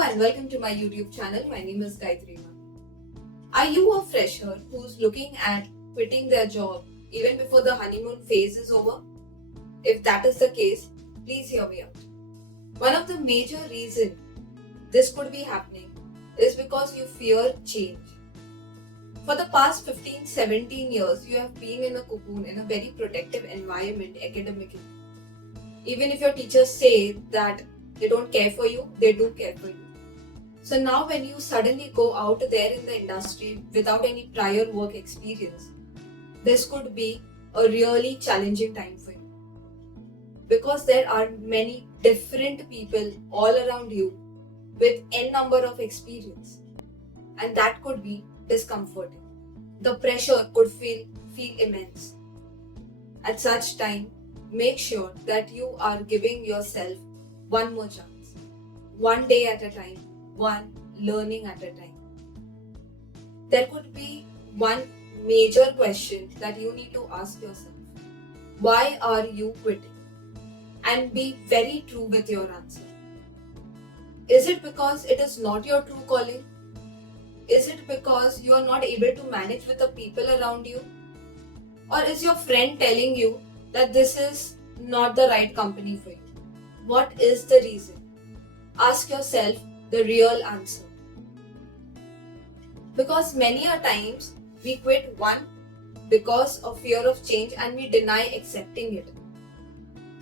Hello and welcome to my YouTube channel. My name is Gayatri. Are you a fresher who's looking at quitting their job even before the honeymoon phase is over? If that is the case, please hear me out. One of the major reasons this could be happening is because you fear change. For the past 15-17 years, you have been in a cocoon in a very protective environment academically. Even if your teachers say that they don't care for you, they do care for you. So now when you suddenly go out there in the industry without any prior work experience, this could be a really challenging time for you. Because there are many different people all around you with n number of experience. And that could be discomforting. The pressure could feel immense. At such time, make sure that you are giving yourself one more chance. One day at a time, one learning at a time. There could be one major question that you need to ask yourself. Why are you quitting? And be very true with your answer. Is it because it is not your true calling? Is it because you are not able to manage with the people around you? Or is your friend telling you that this is not the right company for you? What is the reason? Ask yourself the real answer. Because many a times we quit one because of fear of change and we deny accepting it.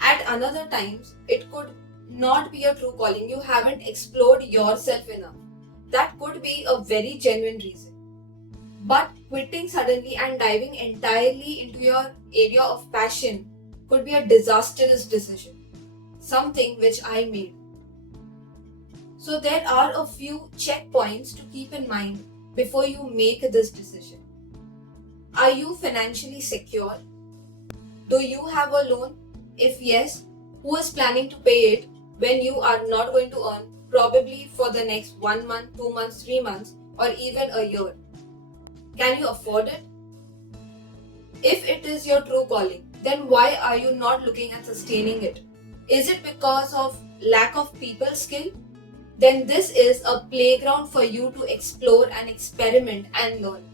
At another times, it could not be a true calling. You haven't explored yourself enough. That could be a very genuine reason. But quitting suddenly and diving entirely into your area of passion could be a disastrous decision. Something which I made. So there are a few checkpoints to keep in mind before you make this decision. Are you financially secure? Do you have a loan? If yes, who is planning to pay it when you are not going to earn probably for the next 1 month, 2 months, 3 months or even a year? Can you afford it? If it is your true calling, then why are you not looking at sustaining it? Is it because of lack of people skill? Then this is a playground for you to explore and experiment and learn.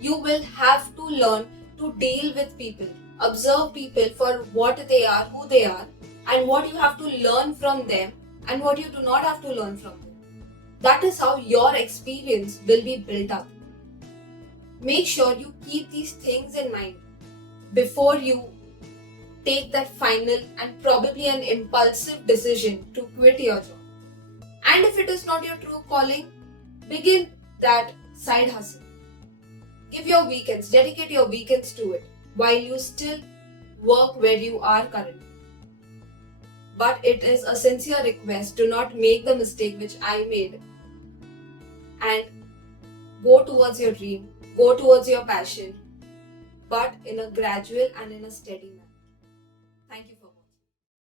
You will have to learn to deal with people, observe people for what they are, who they are, and what you have to learn from them and what you do not have to learn from them. That is how your experience will be built up. Make sure you keep these things in mind before you take that final and probably an impulsive decision to quit your job. And if it is not your true calling, begin that side hustle. Give your weekends, dedicate your weekends to it while you still work where you are currently. But it is a sincere request, do not make the mistake which I made and go towards your dream, go towards your passion, but in a gradual and in a steady manner.